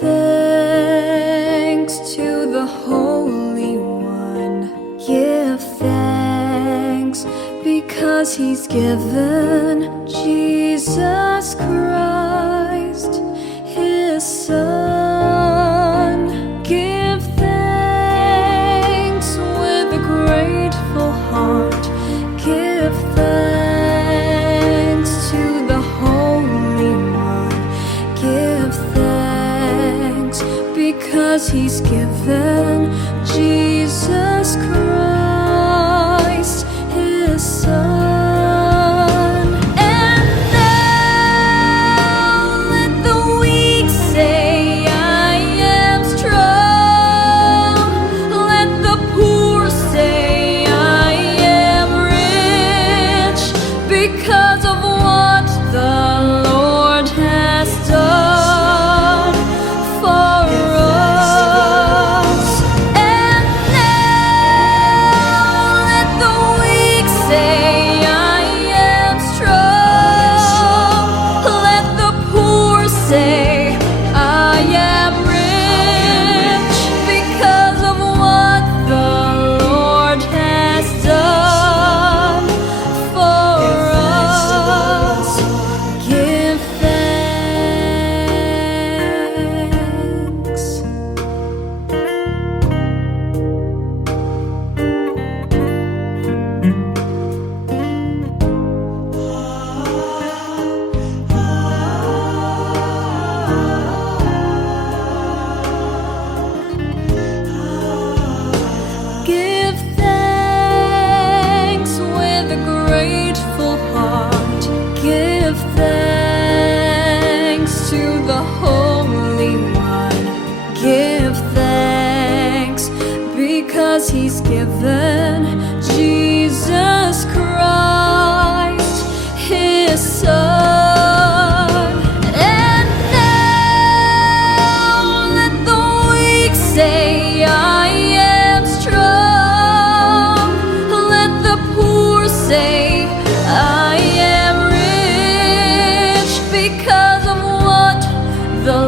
thanks to the Holy One. Give thanks because He's given Jesus Christ, His Son. Give thanks with a grateful heart. Give thanks to the Holy One. Give thanks because He's given Jesus Christ, His Son. And now let the weak say, I am strong. Let the poor say, I am rich, because of what the Lord has done for us. And now let the weak say, I am strong. Let the poor say, I am rich, because of what the Lord has done for us. Give thanks. Give thanks with a grateful heart. Give thanks to the Holy One. Give thanks because He's given Jesus Christ, His Son. And now let the weak say, I am strong. Let the poor say, I am rich, because of what the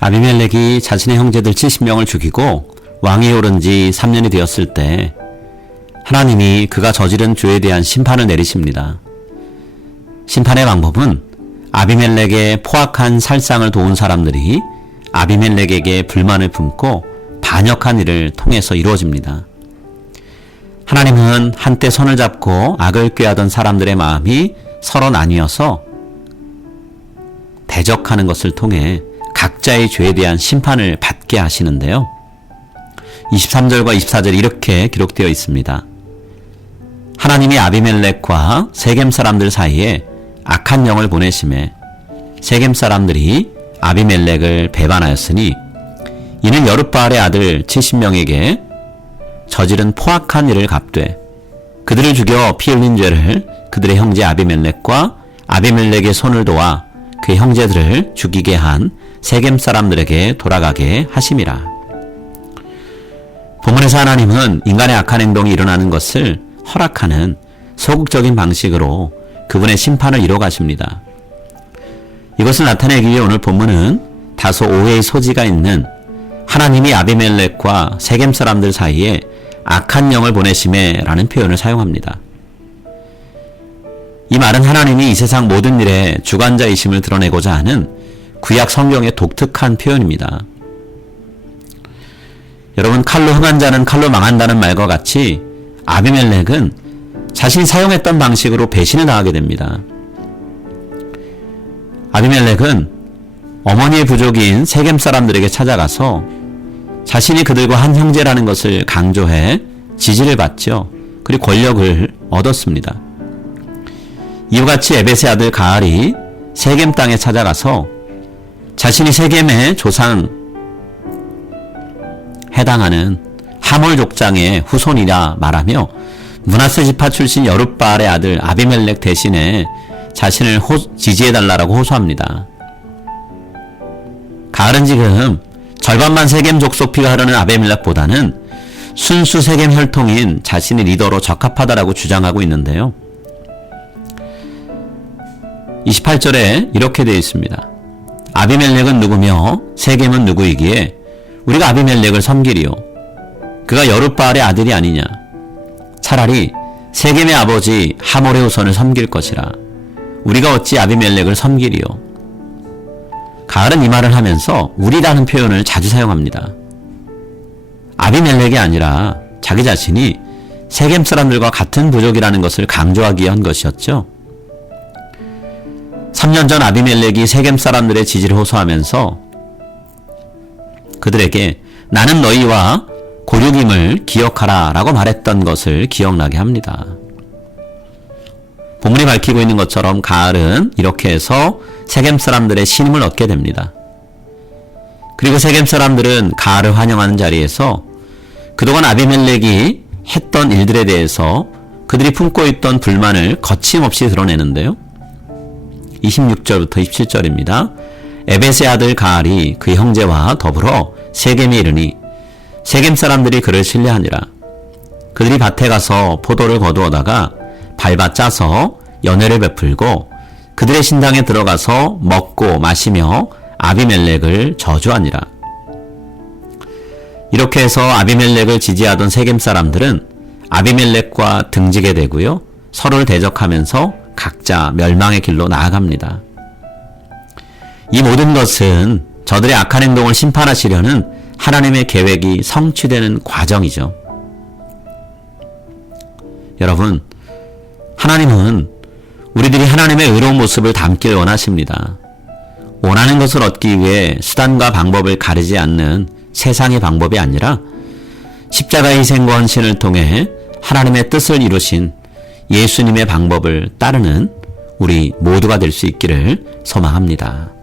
아비멜렉이 자신의 형제들 70명을 죽이고 왕이 오른 지 3년이 되었을 때 하나님이 그가 저지른 죄에 대한 심판을 내리십니다. 심판의 방법은 아비멜렉의 포악한 살상을 도운 사람들이 아비멜렉에게 불만을 품고 반역한 일을 통해서 이루어집니다. 하나님은 한때 손을 잡고 악을 꾀하던 사람들의 마음이 서로 나뉘어서 대적하는 것을 통해 각자의 죄에 대한 심판을 받게 하시는데요. 23절과 24절 이렇게 기록되어 있습니다. 하나님이 아비멜렉과 세겜 사람들 사이에 악한 영을 보내심에 세겜 사람들이 아비멜렉을 배반하였으니 이는 여룻바알의 아들 70명에게 저지른 포악한 일을 갚되 그들을 죽여 피 흘린 죄를 그들의 형제 아비멜렉과 아비멜렉의 손을 도와 그의 형제들을 죽이게 한 세겜 사람들에게 돌아가게 하심이라. 본문에서 하나님은 인간의 악한 행동이 일어나는 것을 허락하는 소극적인 방식으로 그분의 심판을 이뤄 가십니다. 이것을 나타내기 위해 오늘 본문은 다소 오해의 소지가 있는 하나님이 아비멜렉과 세겜 사람들 사이에 악한 영을 보내심에 라는 표현을 사용합니다. 이 말은 하나님이 이 세상 모든 일에 주관자이심을 드러내고자 하는 구약 성경의 독특한 표현입니다. 여러분, 칼로 흥한 자는 칼로 망한다는 말과 같이 아비멜렉은 자신이 사용했던 방식으로 배신을 당하게 됩니다. 아비멜렉은 어머니의 부족인 세겜 사람들에게 찾아가서 자신이 그들과 한 형제라는 것을 강조해 지지를 받죠. 그리고 권력을 얻었습니다. 이와 같이 에벳의 아들 가알이 세겜 땅에 찾아가서 자신이 세겜의 조상 해당하는 하몰 족장의 후손이라 말하며 므낫세 지파 출신 여룻바알의 아들 아비멜렉 대신에 자신을 지지해달라고 호소합니다. 가알은 지금 절반만 세겜 족속 피가 흐르는 아비멜렉보다는 순수 세겜 혈통인 자신의 리더로 적합하다라고 주장하고 있는데요. 28절에 이렇게 되어 있습니다. 아비멜렉은 누구며 세겜은 누구이기에 우리가 아비멜렉을 섬기리요. 그가 여룻바알의 아들이 아니냐. 차라리 세겜의 아버지 하몰의 후손을 섬길 것이라. 우리가 어찌 아비멜렉을 섬기리요. 가알은 이 말을 하면서 우리라는 표현을 자주 사용합니다. 아비멜렉이 아니라 자기 자신이 세겜 사람들과 같은 부족이라는 것을 강조하기 위한 것이었죠. 3년 전 아비멜렉이 세겜 사람들의 지지를 호소하면서 그들에게 나는 너희와 고륙임을 기억하라 라고 말했던 것을 기억나게 합니다. 본문이 밝히고 있는 것처럼 가알은 이렇게 해서 세겜 사람들의 신임을 얻게 됩니다. 그리고 세겜 사람들은 가알을 환영하는 자리에서 그동안 아비멜렉이 했던 일들에 대해서 그들이 품고 있던 불만을 거침없이 드러내는데요. 26절부터 27절입니다. 에벳의 아들 가알이 그 형제와 더불어 세겜에 이르니 세겜 사람들이 그를 신뢰하니라. 그들이 밭에 가서 포도를 거두어다가 밟아 짜서 연회를 베풀고 그들의 신당에 들어가서 먹고 마시며 아비멜렉을 저주하니라. 이렇게 해서 아비멜렉을 지지하던 세겜 사람들은 아비멜렉과 등지게 되고요. 서로를 대적하면서 각자 멸망의 길로 나아갑니다. 이 모든 것은 저들의 악한 행동을 심판하시려는 하나님의 계획이 성취되는 과정이죠. 여러분, 하나님은 우리들이 하나님의 의로운 모습을 담길 원하십니다. 원하는 것을 얻기 위해 수단과 방법을 가리지 않는 세상의 방법이 아니라 십자가의 희생과 헌신을 통해 하나님의 뜻을 이루신 예수님의 방법을 따르는 우리 모두가 될 수 있기를 소망합니다.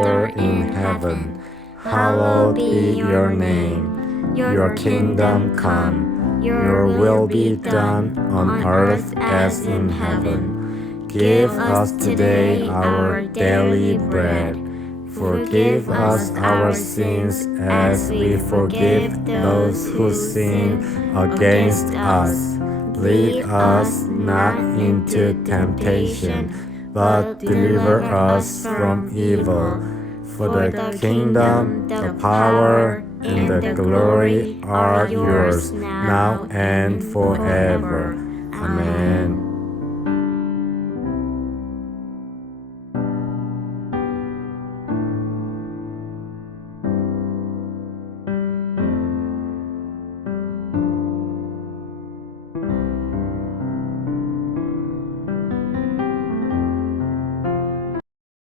Father in heaven, hallowed be your name. Your kingdom come, your will be done on earth as in heaven. Give us today our daily bread. Forgive us our sins as we forgive those who sin against us. Lead us not into temptation, but deliver us from evil. For the kingdom, the power, and the glory are yours, now and forever. Amen.